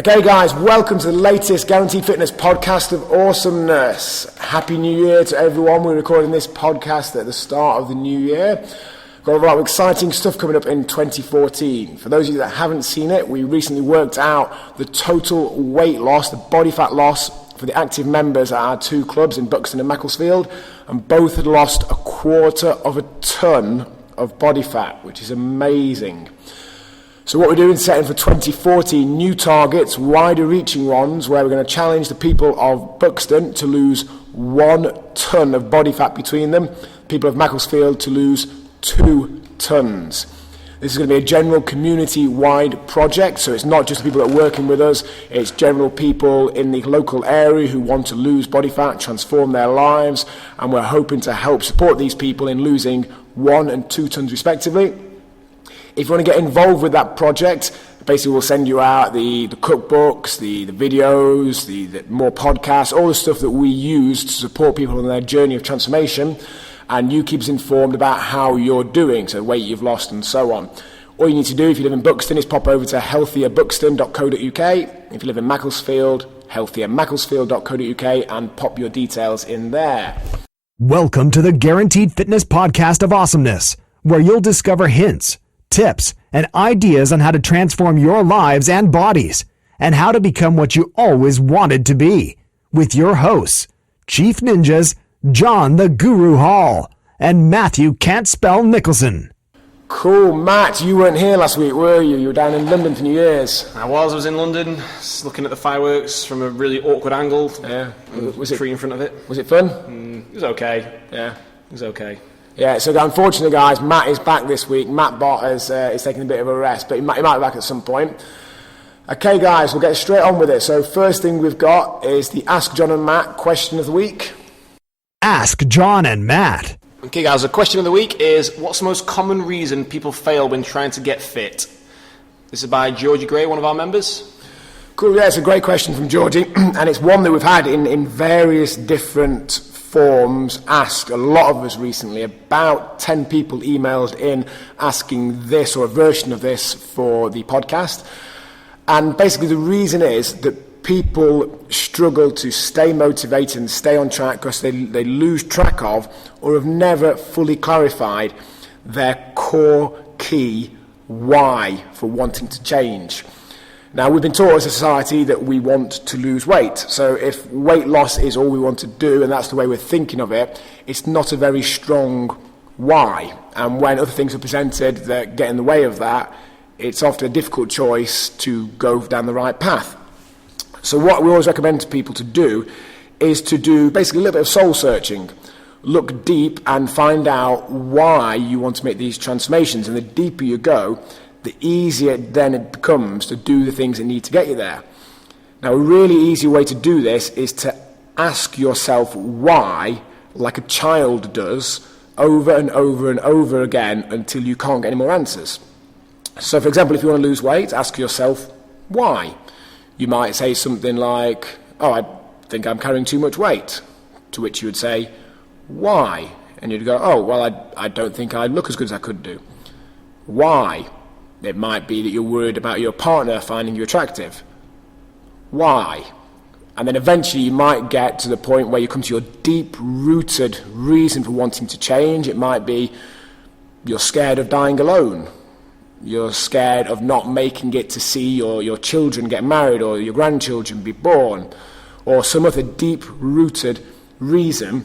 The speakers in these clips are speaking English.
Okay guys, welcome to the latest Guaranteed Fitness podcast of Awesomeness. Happy New Year to everyone. We're recording this podcast at the start of the new year. Got a lot of exciting stuff coming up in 2014. For those of you that haven't seen it, we recently worked out the total weight loss, the body fat loss for the active members at our two clubs in Buxton and Macclesfield, and both had lost 1/4 ton of body fat, which is amazing. So what we're doing is setting for 2014 new targets, wider reaching ones, where we're going to challenge the people of Buxton to lose 1 ton of body fat between them, people of Macclesfield to lose 2 tons. This is going to be a general community-wide project, so it's not just the people that are working with us, it's general people in the local area who want to lose body fat, transform their lives, and we're hoping to help support these people in losing 1 and 2 tons respectively. If you want to get involved with that project, basically we'll send you out the cookbooks, the videos, the more podcasts, all the stuff that we use to support people on their journey of transformation, and you keep us informed about how you're doing, so weight you've lost and so on. All you need to do if you live in Buxton is pop over to healthierbuxton.co.uk. If you live in Macclesfield, healthiermacclesfield.co.uk, and pop your details in there. Welcome to the Guaranteed Fitness podcast of Awesomeness, where you'll discover hints, tips, and ideas on how to transform your lives and bodies, and how to become what you always wanted to be, with your hosts, Chief Ninjas, John the Guru Hall, and Matthew Can't Spell Nicholson. Cool, Matt, you weren't here last week, were you? You were down in London for New Year's. I was in London, looking at the fireworks from a really awkward angle. Yeah. Was it tree in front of it? Was it fun? It was okay. Yeah. It was okay. Yeah, so unfortunately, guys, Matt is back this week. Matt Bott is taking a bit of a rest, but he might be back at some point. Okay, guys, we'll get straight on with it. So first thing we've got is the Ask John and Matt question of the week. Ask John and Matt. Okay, guys, the question of the week is, what's the most common reason people fail when trying to get fit? This is by Georgie Gray, one of our members. Cool, yeah, it's a great question from Georgie, and it's one that we've had in various different forms asked, a lot of us recently. About 10 people emailed in asking this or a version of this for the podcast. And basically the reason is that people struggle to stay motivated and stay on track because they lose track of or have never fully clarified their core key why for wanting to change. Now, we've been taught as a society that we want to lose weight. So if weight loss is all we want to do, and that's the way we're thinking of it, it's not a very strong why. And when other things are presented that get in the way of that, it's often a difficult choice to go down the right path. So what we always recommend to people to do is to do basically a little bit of soul searching. Look deep and find out why you want to make these transformations. And the deeper you go, the easier then it becomes to do the things that need to get you there. Now, a really easy way to do this is to ask yourself why, like a child does, over and over and over again until you can't get any more answers. So, for example, if you want to lose weight, ask yourself why. You might say something like, oh, I think I'm carrying too much weight, to which you would say, why? And you'd go, oh, well, I don't think I look as good as I could do. Why? It might be that you're worried about your partner finding you attractive. Why? And then eventually you might get to the point where you come to your deep-rooted reason for wanting to change. It might be you're scared of dying alone. You're scared of not making it to see your children get married or your grandchildren be born, or some other deep-rooted reason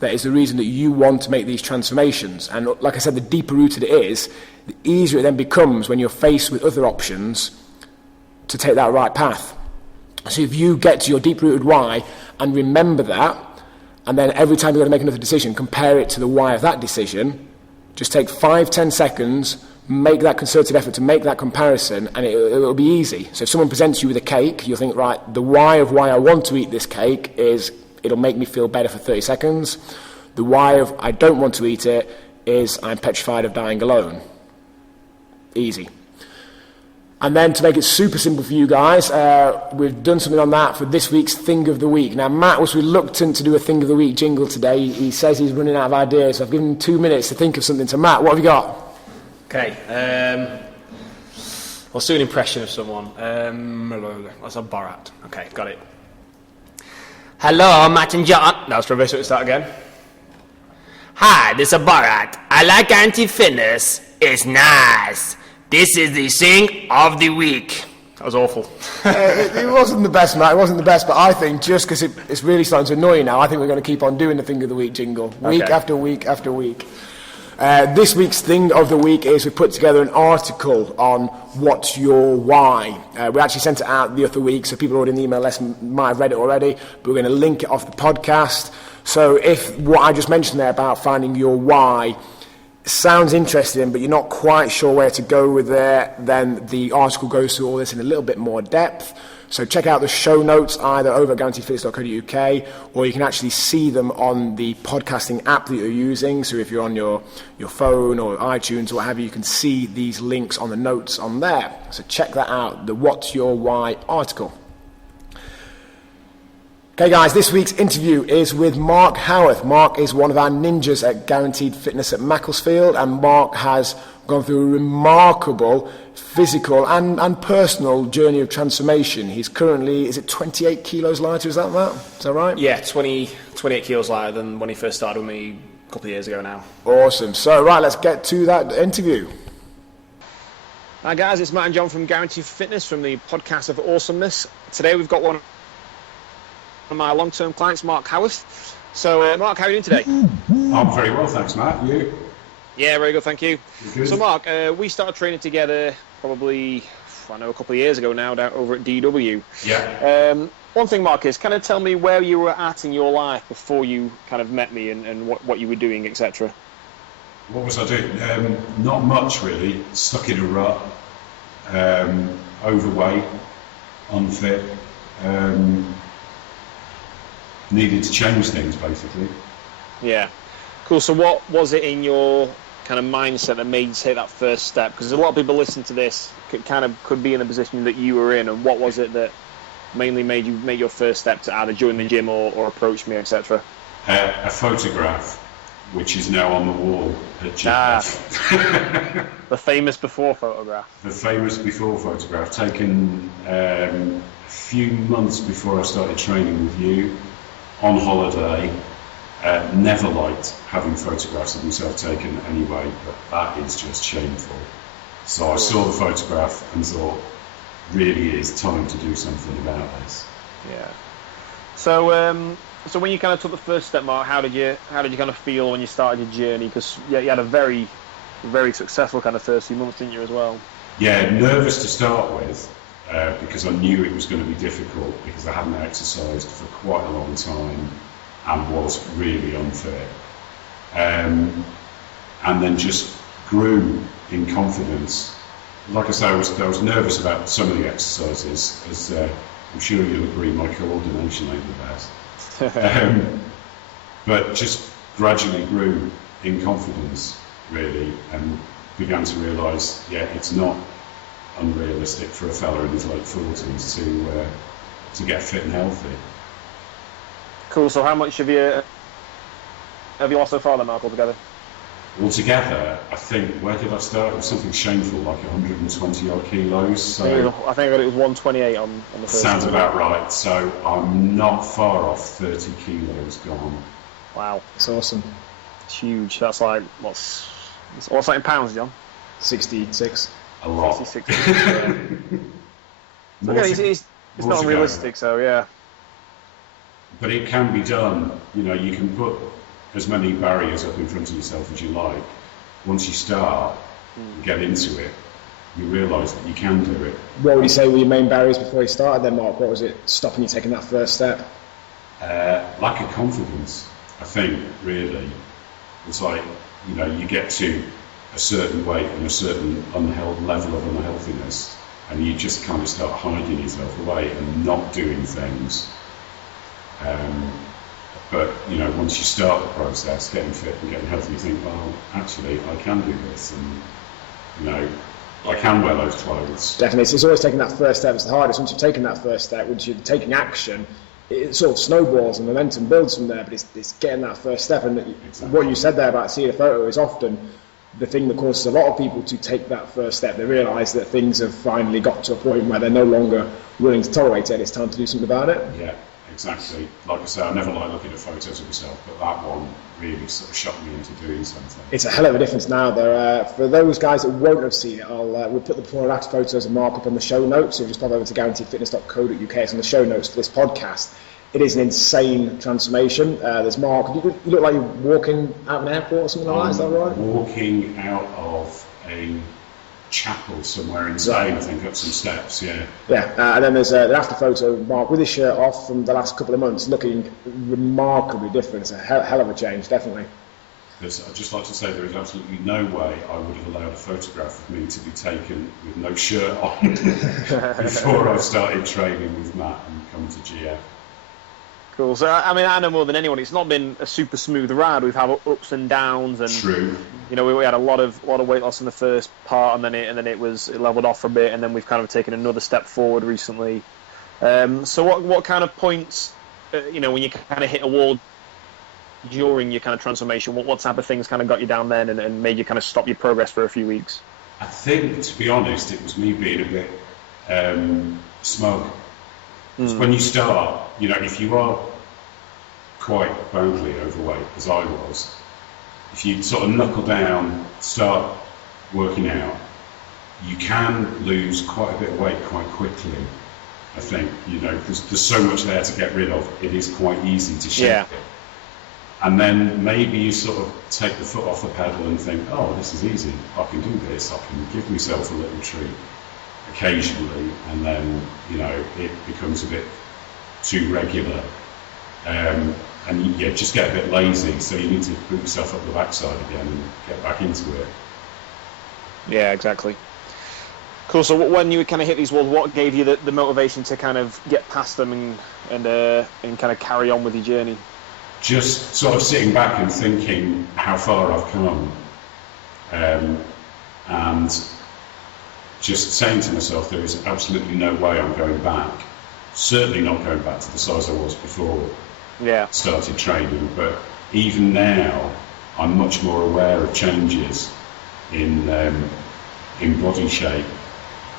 that is the reason that you want to make these transformations. And like I said, the deeper rooted it is, the easier it then becomes when you're faced with other options to take that right path. So if you get to your deep-rooted why and remember that, and then every time you're going to make another decision, compare it to the why of that decision, just take 5-10 seconds, make that concerted effort to make that comparison, and it'll be easy. So if someone presents you with a cake, you'll think, right, the why of why I want to eat this cake is it'll make me feel better for 30 seconds. The why of I don't want to eat it is I'm petrified of dying alone. Easy. And then to make it super simple for you guys, we've done something on that for this week's Thing of the Week. Now, Matt was reluctant to do a Thing of the Week jingle today. He says he's running out of ideas, so I've given him 2 minutes to think of something. So, Matt, what have you got? Okay. Let's do an impression of someone. Let's have Borat. Okay, got it. Hello, Matt and John. Now let's reverse it and start again. Hi, this is Borat. I like anti-fitness. It's nice. This is the thing of the week. That was awful. It wasn't the best, Matt. It wasn't the best, but I think just because it's really starting to annoy you now, I think we're going to keep on doing the thing of the week jingle, week after week after week. This week's thing of the week is we put together an article on what's your why. We actually sent it out the other week, so people already in the email list might have read it already, but we're going to link it off the podcast. So if what I just mentioned there about finding your why sounds interesting, but you're not quite sure where to go with it, then the article goes through all this in a little bit more depth. So check out the show notes either over at guaranteedfitness.co.uk, or you can actually see them on the podcasting app that you're using. So if you're on your phone or iTunes or what have you, you can see these links on the notes on there. So check that out, the What's Your Why article. Okay guys, this week's interview is with Mark Howarth. Mark is one of our ninjas at Guaranteed Fitness at Macclesfield, and Mark has gone through a remarkable physical and personal journey of transformation. He's currently, is it 28 kilos lighter, is that right? Yeah, 28 kilos lighter than when he first started with me a couple of years ago now. Awesome. So right, let's get to that interview. Hi guys, it's Matt and John from Guaranteed Fitness from the podcast of Awesomeness. Today we've got one of my long-term clients, Mark Howarth. So Mark, how are you doing today? I'm very well, thanks, Matt. You? Yeah, very good, thank you. Good. So Mark, we started training together probably, a couple of years ago now, down over at DW. Yeah. One thing, Mark, is kind of tell me where you were at in your life before you kind of met me and what you were doing, etc. What was I doing? Not much, really. Stuck in a rut. Overweight. Unfit. Needed to change things, basically. Yeah. Cool. So what was it in your kind of mindset that made you take that first step? Because a lot of people listening to this could be in the position that you were in, and what was it that mainly made you make your first step to either join the gym or approach me, etc.? A photograph, which is now on the wall at GF. The famous before photograph. The famous before photograph, taken a few months before I started training with you, on holiday. Never liked having photographs of myself taken anyway, but that is just shameful. So I saw the photograph and thought, really is time to do something about this. Yeah. So so when you kind of took the first step, Mark, how did you kind of feel when you started your journey? Because you had a very, very successful kind of first few months, didn't you, as well? Yeah, nervous to start with, because I knew it was going to be difficult because I hadn't exercised for quite a long time and was really unfit. And then just grew in confidence. Like I say, I was nervous about some of the exercises, as I'm sure you'll agree, my coordination ain't the best. But just gradually grew in confidence, really, and began to realise, yeah, it's not unrealistic for a fella in his late 40s to get fit and healthy. Cool. So how much have you lost so far then, Mark, altogether? Altogether, I think, where did I start? It was something shameful, like 120 odd kilos. So I think I got it was 128 on the first. Sounds about right. So I'm not far off 30 kilos gone. Wow, that's awesome. It's huge. That's like, what's that in pounds, John? 66. A lot. 66. Yeah. It's not unrealistic, so yeah. But it can be done. You know, you can put as many barriers up in front of yourself as you like. Once you start, get into it, you realise that you can do it. What would you say were your main barriers before you started then, Mark? What was it stopping you taking that first step? Lack of confidence, I think, really. It's like, you know, you get to a certain weight and a certain level of unhealthiness, and you just kind of start hiding yourself away and not doing things. But, you know, once you start the process, getting fit and getting healthy, you think, well, actually, I can do this, and, you know, I can wear those clothes. Definitely. It's always taking that first step. It's the hardest. Once you've taken that first step, once you're taking action, it sort of snowballs and momentum builds from there, but it's getting that first step. And Exactly. What you said there about seeing a photo is often the thing that causes a lot of people to take that first step. They realise that things have finally got to a point where they're no longer willing to tolerate it, and it's time to do something about it. Yeah, exactly. Like I say, I never like looking at photos of myself, but that one really sort of shocked me into doing something. It's a hell of a difference now. There, for those guys that won't have seen it, we'll put the before and after photos and mark up on the show notes. So just pop over to guaranteedfitness.co.uk. It's on the show notes for this podcast. It is an insane transformation. There's Mark. You look like you're walking out of an airport or something like that. Is that right? Walking out of a chapel somewhere in Spain, I think, up some steps. Yeah. Yeah, and then there's the after photo, Mark with his shirt off from the last couple of months, looking remarkably different. It's a hell of a change, definitely. I'd just like to say there is absolutely no way I would have allowed a photograph of me to be taken with no shirt on before I started training with Matt and come to GF. Cool. So, I mean, I know more than anyone, it's not been a super smooth ride. We've had ups and downs, and True. You know, we had a lot of weight loss in the first part, and then it leveled off for a bit, and then we've kind of taken another step forward recently. So, what kind of points, you know, when you kind of hit a wall during your kind of transformation, what type of things kind of got you down then and made you kind of stop your progress for a few weeks? I think, to be honest, it was me being a bit smug. When you start, you know, if you are quite boldly overweight, as I was, if you sort of knuckle down, start working out, you can lose quite a bit of weight quite quickly. I think, you know, because there's so much there to get rid of, it is quite easy to shed it. And then maybe you sort of take the foot off the pedal and think, oh, this is easy, I can do this, I can give myself a little treat occasionally, and then, you know, it becomes a bit too regular, and you just get a bit lazy, so you need to put yourself up the backside again and get back into it. Yeah, exactly. Cool. So when you kind of hit these walls, what gave you the motivation to kind of get past them and kind of carry on with your journey? Just sort of sitting back and thinking how far I've come, and just saying to myself, there is absolutely no way I'm going back. Certainly not going back to the size I was before I started training, but even now I'm much more aware of changes in body shape,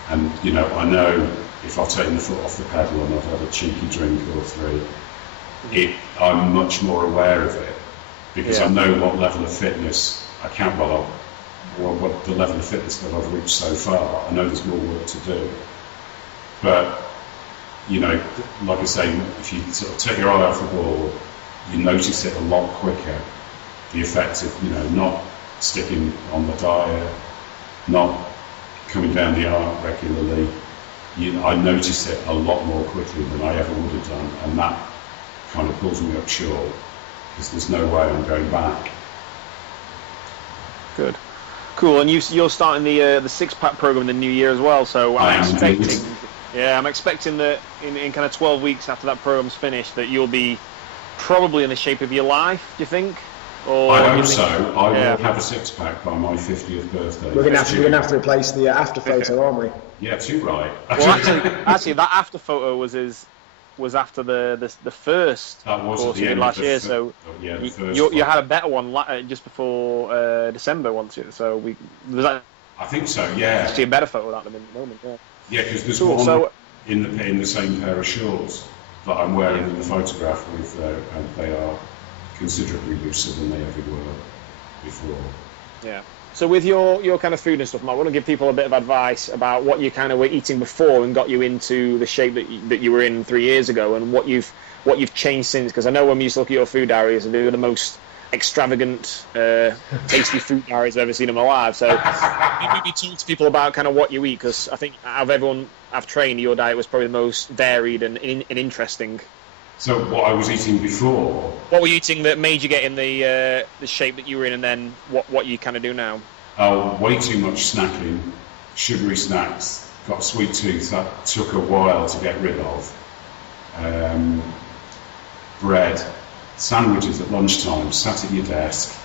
and, you know, I know if I've taken the foot off the pedal and I've had a cheeky drink or three, I'm much more aware of it, because I know what level of fitness I can, what the level of fitness that I've reached so far. I know there's more work to do, but, you know, like I say, if you sort of take your eye off the ball, you notice it a lot quicker. The effect of, you know, not sticking on the diet, not coming down the arc regularly, I notice it a lot more quickly than I ever would have done, and that kind of pulls me up short, because there's no way I'm going back. Good. Cool. And you're starting the six-pack program in the new year as well, so I'm expecting that in kind of 12 weeks after that program's finished, that you'll be probably in the shape of your life, do you think? Or I hope so. I will have a six-pack by my 50th birthday. We're going to have to replace the after photo, aren't we? Yeah, too right. Well, actually, that after photo was after the first course you did last year, so you had a better one just before December, once you. So was that? I think so. Yeah. Actually, a better photo at the moment. Yeah. Yeah, because there's one in the same pair of shorts that I'm wearing in the photograph with, and they are considerably looser than they ever were before. Yeah. So with your kind of food and stuff, Mark, I want to give people a bit of advice about what you kind of were eating before and got you into the shape that you were in 3 years ago, and what you've changed since. Because I know when we used to look at your food diaries, and they were the most extravagant, tasty food diaries I've ever seen in my life. So maybe talk to people about kind of what you eat, because I think out of everyone I've trained, your diet was probably the most varied and interesting. So what I was eating before? What were you eating that made you get in the shape that you were in, and then what you kind of do now? Oh, way too much snacking, sugary snacks. Got a sweet tooth that took a while to get rid of. Bread, sandwiches at lunchtime, sat at your desk.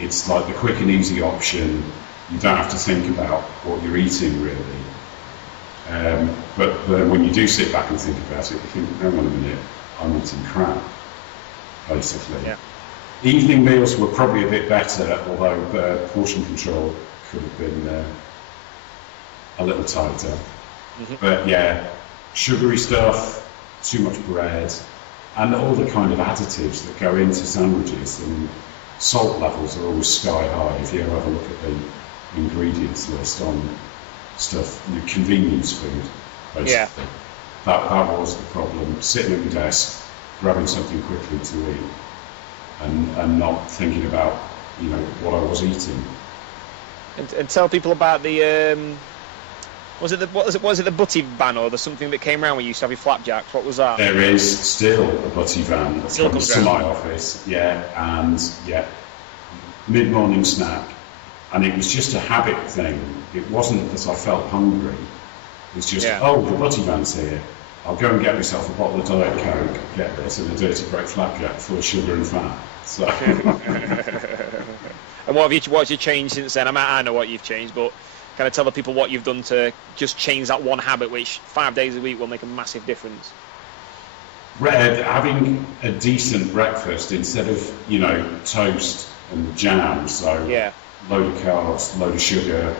It's like the quick and easy option. You don't have to think about what you're eating, really. But when you do sit back and think about it, you think, hang on a minute, I'm eating crap, basically. Yeah. Evening meals were probably a bit better, although portion control could have been a little tighter. But yeah, sugary stuff, too much bread, and all the kind of additives that go into sandwiches, and salt levels are always sky high. If you ever have a look at the ingredients list on stuff, convenience food, basically. Yeah. That was the problem. Sitting at your desk, grabbing something quickly to eat, and not thinking about, what I was eating. And tell people about the was it the butty van, or the something that came around when you used to have your flapjacks? What was that? There is still a butty van that Still comes comes to around. my office, mid-morning snack, and it was just a habit thing. It wasn't that I felt hungry. It's just, the butty van's here. I'll go and get myself a bottle of Diet Coke, get this, and a dirty great flapjack full of sugar and fat. So. And what's your change since then? I know what you've changed, but kind of tell the people what you've done to just change that one habit, which 5 days a week will make a massive difference. Having a decent breakfast instead of, toast and jam, so load of carbs, load of sugar,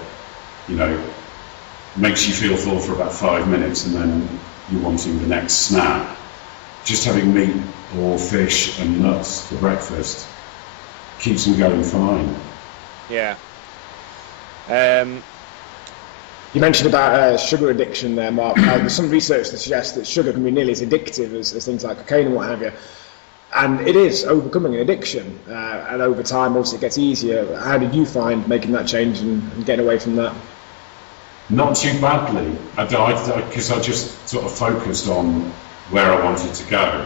makes you feel full for about 5 minutes, and then you're wanting the next snack. Just having meat or fish and nuts for breakfast keeps them going fine. Yeah. You mentioned about sugar addiction there, Mark. There's some research that suggests that sugar can be nearly as addictive as things like cocaine and what have you. And it is overcoming an addiction. And over time, obviously, it gets easier. How did you find making that change and getting away from that? Not too badly, because I just sort of focused on where I wanted to go.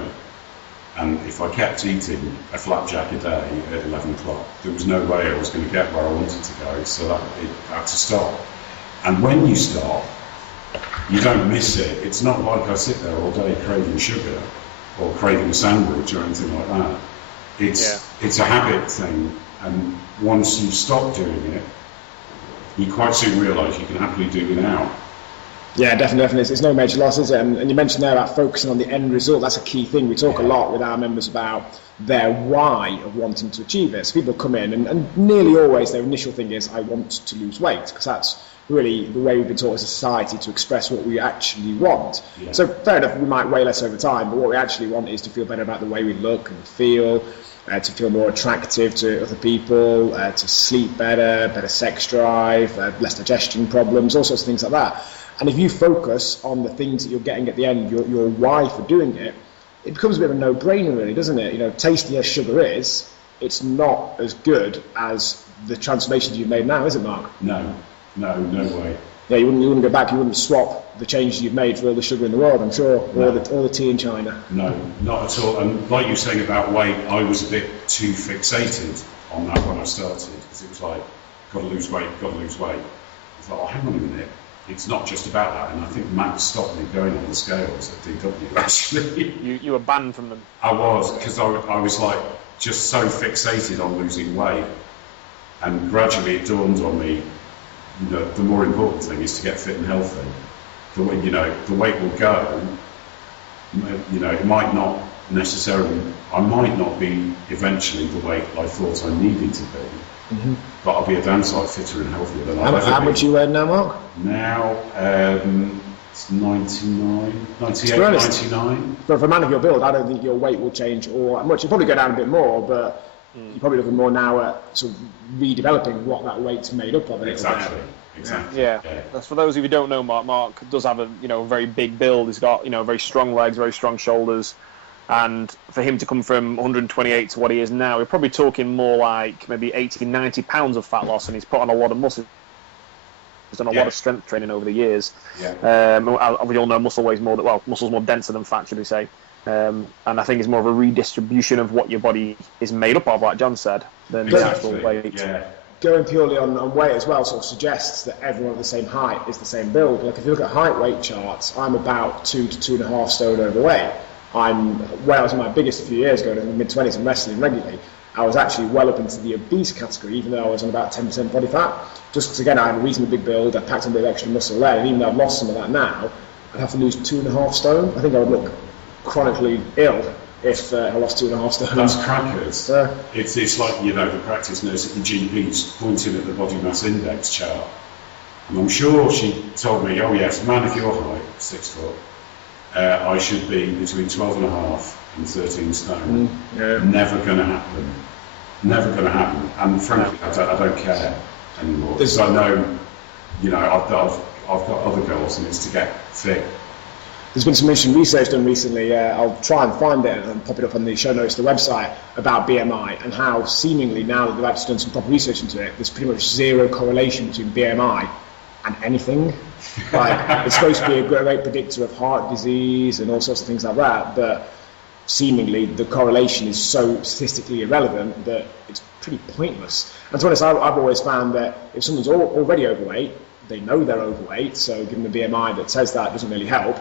And if I kept eating a flapjack a day at 11 o'clock, there was no way I was going to get where I wanted to go, so it had to stop. And when you stop, you don't miss it. It's not like I sit there all day craving sugar or craving a sandwich or anything like that. It's a habit thing, and once you stop doing it, you quite soon realise you can happily do without. Yeah, definitely. It's no major loss, is it? And you mentioned there about focusing on the end result. That's a key thing. We talk a lot with our members about their why of wanting to achieve it. So people come in and nearly always their initial thing is, I want to lose weight, because that's really the way we've been taught as a society to express what we actually want. Yeah. So fair enough, we might weigh less over time, but what we actually want is to feel better about the way we look and feel, to feel more attractive to other people, to sleep better sex drive, less digestion problems, all sorts of things like that. And if you focus on the things that you're getting at the end, your why for doing it, it becomes a bit of a no-brainer, really, doesn't it? Tasty as sugar is, it's not as good as the transformations you've made now, is it, Mark? No way. Yeah, you wouldn't go back, you wouldn't swap the changes you've made for all the sugar in the world, I'm sure, or the tea in China. No, not at all. And like you were saying about weight, I was a bit too fixated on that when I started, because it was like, got to lose weight. I thought, hang on a minute. It's not just about that, and I think Matt stopped me going on the scales at DW, actually. You were banned from them? I was, because I was like just so fixated on losing weight, and gradually it dawned on me, the more important thing is to get fit and healthy. The weight will go, it might not necessarily, I might not be eventually the weight I thought I needed to be. Mm-hmm. But I'll be a damn sight fitter and healthier than I've ever been. How much you weigh now, Mark? Now, it's 98, 99. But for a man of your build, I don't think your weight will change all that much. You'll probably go down a bit more, but you're probably looking more now at sort of redeveloping what that weight's made up of. Exactly. Yeah. That's for those of you who don't know, Mark does have a very big build. He's got very strong legs, very strong shoulders. And for him to come from 128 to what he is now, we're probably talking more like maybe 80, 90 pounds of fat loss, and he's put on a lot of muscle. He's done a lot of strength training over the years. Yeah. We all know muscle weighs more, muscle's more denser than fat, should we say. And I think it's more of a redistribution of what your body is made up of, like John said, than actual weight. Yeah. Going purely on weight as well sort of suggests that everyone at the same height is the same build. Like if you look at height weight charts, I'm about 2 to 2.5 stone overweight. When I was in my biggest a few years ago, in the mid-20s and wrestling regularly, I was actually well up into the obese category, even though I was on about 10% body fat. Just because, again, I had a reasonably big build, I packed on a bit of extra muscle there, and even though I've lost some of that now, I'd have to lose 2.5 stone. I think I would look chronically ill if I lost 2.5 stone. That's crackers. It's like, the practice nurse at the GP's pointing at the body mass index chart. And I'm sure she told me, oh yes, man of your height, 6 foot, I should be between 12.5 and 13 stone. Never going to happen. Never going to happen. And frankly, I don't care anymore. Because I know, I've got other goals, and it's to get fit. There's been some interesting research done recently, I'll try and find it and pop it up on the show notes, the website, about BMI and how seemingly now that they've actually done some proper research into it, there's pretty much zero correlation between BMI and anything. Like, it's supposed to be a great predictor of heart disease and all sorts of things like that, but seemingly the correlation is so statistically irrelevant that it's pretty pointless. And to be honest, I've always found that if someone's already overweight, they know they're overweight, so giving them a BMI that says that doesn't really help.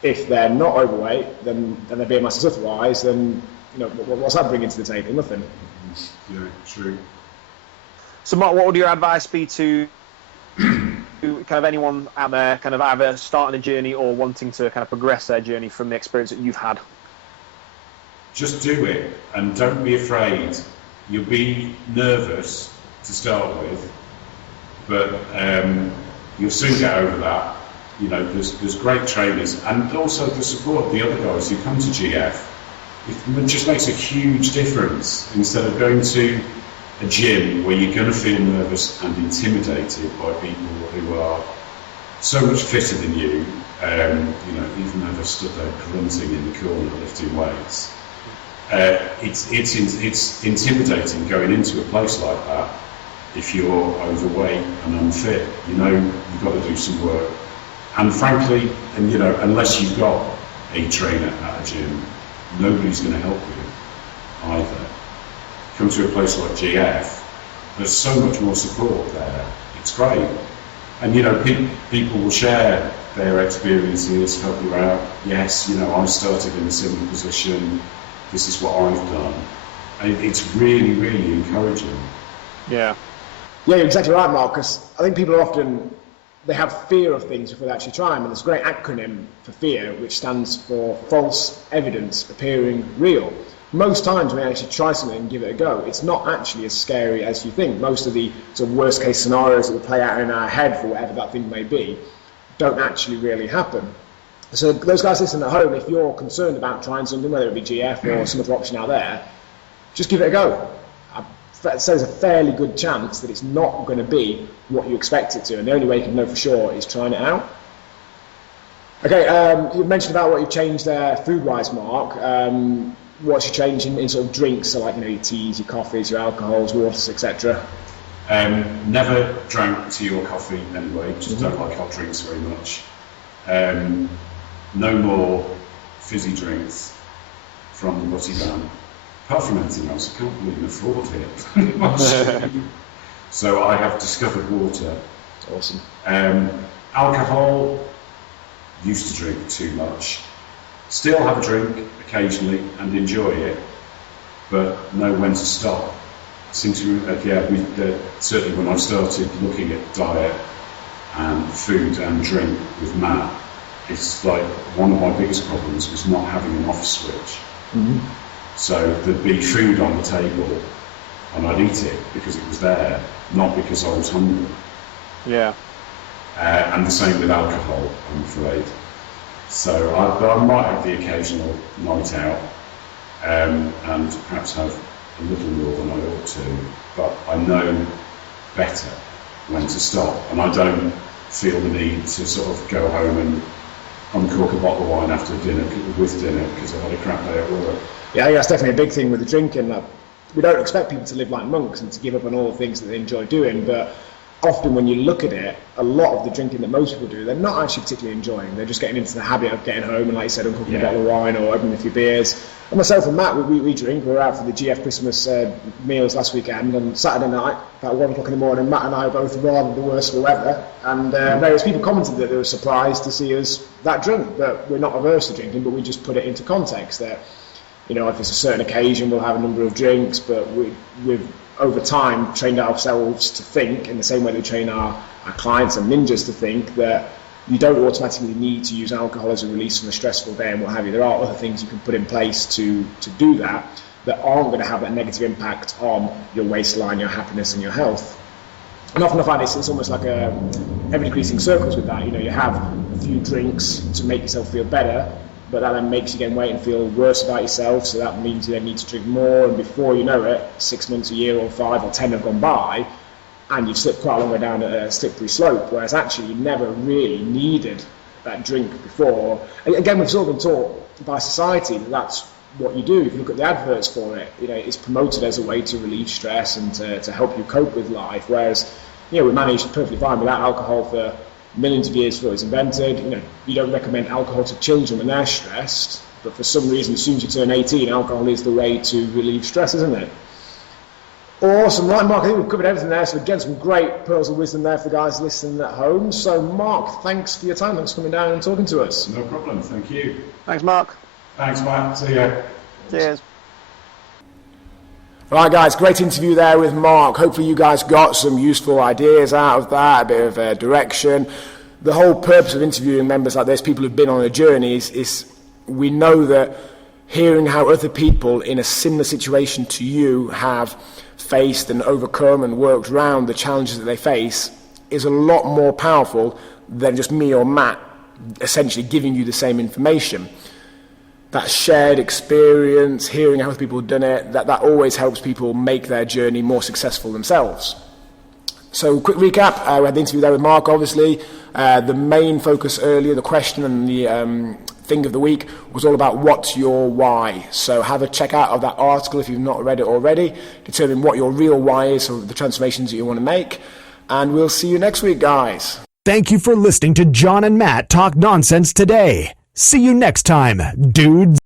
If they're not overweight, then their BMI says otherwise, then what's that bringing to the table? Nothing. Yeah, true. So Mark, what would your advice be to kind of anyone out there kind of either starting a journey or wanting to kind of progress their journey from the experience that you've had? Just do it, and don't be afraid. You'll be nervous to start with, but you'll soon get over that. There's great trainers, and also the support of the other guys who come to GF. It just makes a huge difference. Instead of going to a gym where you're going to feel nervous and intimidated by people who are so much fitter than you, even though they're stood there grunting in the corner lifting weights. It's intimidating going into a place like that if you're overweight and unfit. You've got to do some work. And frankly, unless you've got a trainer at a gym, nobody's going to help you either. Come to a place like GF, there's so much more support there. It's great. And people will share their experiences, help you out. Yes, I started in a similar position. This is what I've done. And it's really, really encouraging. Yeah. Yeah, you're exactly right, Mark, because I think people are often, they have fear of things before they actually try them, and there's a great acronym for fear, which stands for false evidence appearing real. Most times when you actually try something and give it a go, it's not actually as scary as you think. Most of the sort of worst case scenarios that will play out in our head for whatever that thing may be don't actually really happen. So those guys listening at home, if you're concerned about trying something, whether it be GF or some other option out there, just give it a go. I'd say there's a fairly good chance that it's not going to be what you expect it to, and the only way you can know for sure is trying it out. Okay, you mentioned about what you've changed there food-wise, Mark. What's your change in sort of drinks, so like your teas, your coffees, your alcohols, waters, etc.? Never drank tea or coffee anyway, just don't like hot drinks very much. No more fizzy drinks from the butty van. Apart from anything else, I can't believe I afford it. So I have discovered water. Awesome. Alcohol, used to drink too much. Still have a drink occasionally and enjoy it, but know when to stop. Seem to, certainly when I started looking at diet and food and drink with Matt, it's like one of my biggest problems was not having an off switch. Mm-hmm. So there'd be food on the table and I'd eat it because it was there, not because I was hungry. Yeah. And the same with alcohol, I'm afraid. So I might have the occasional night out and perhaps have a little more than I ought to, but I know better when to stop, and I don't feel the need to sort of go home and uncork a bottle of wine after dinner, with dinner, because I've had a crap day at work. Yeah, I think that's definitely a big thing with the drinking. We don't expect people to live like monks and to give up on all the things that they enjoy doing, but often when you look at it, a lot of the drinking that most people do, they're not actually particularly enjoying. They're just getting into the habit of getting home and, like you said, uncorking a bottle of wine or opening a few beers. And myself and Matt, we drink. We were out for the GF Christmas meals last weekend, and Saturday night, about 1 o'clock in the morning, Matt and I were both rather the worse for weather, and various people commented that they were surprised to see us that drunk, but we're not averse to drinking, but we just put it into context that, if it's a certain occasion, we'll have a number of drinks, but we've over time trained ourselves to think in the same way that we train our clients and ninjas to think that You don't automatically need to use alcohol as a release from a stressful day and what have you. There are other things you can put in place to do that aren't going to have that negative impact on your waistline, your happiness and your health. And often I find it's almost like a ever-decreasing circles with that. You have a few drinks to make yourself feel better, but that then makes you gain weight and feel worse about yourself, so that means you then need to drink more, and before you know it, 6 months, a year or 5 or 10 have gone by, and you've slipped quite a long way down a slippery slope, whereas actually you never really needed that drink before. Again, we've sort of been taught by society that that's what you do. If you look at the adverts for it, it's promoted as a way to relieve stress and to help you cope with life, whereas we managed perfectly fine without alcohol for millions of years before it was invented. You don't recommend alcohol to children when they're stressed, but for some reason, as soon as you turn 18, alcohol is the way to relieve stress, isn't it? Awesome. Right, Mark, I think we've covered everything there. So again, some great pearls of wisdom there for guys listening at home. So Mark, thanks for your time. Thanks for coming down and talking to us. No problem. Thank you. Thanks, Mark. Thanks, Matt. See ya. Cheers. Right, guys, great interview there with Mark. Hopefully you guys got some useful ideas out of that, a bit of direction. The whole purpose of interviewing members like this, people who've been on a journey, is we know that hearing how other people in a similar situation to you have faced and overcome and worked around the challenges that they face is a lot more powerful than just me or Matt essentially giving you the same information. That shared experience, hearing how other people have done it, that always helps people make their journey more successful themselves. So, quick recap, we had the interview there with Mark, obviously. The main focus earlier, the question and the thing of the week, was all about what's your why. So have a check out of that article if you've not read it already. Determine what your real why is for the transformations that you want to make. And we'll see you next week, guys. Thank you for listening to John and Matt talk nonsense today. See you next time, dudes.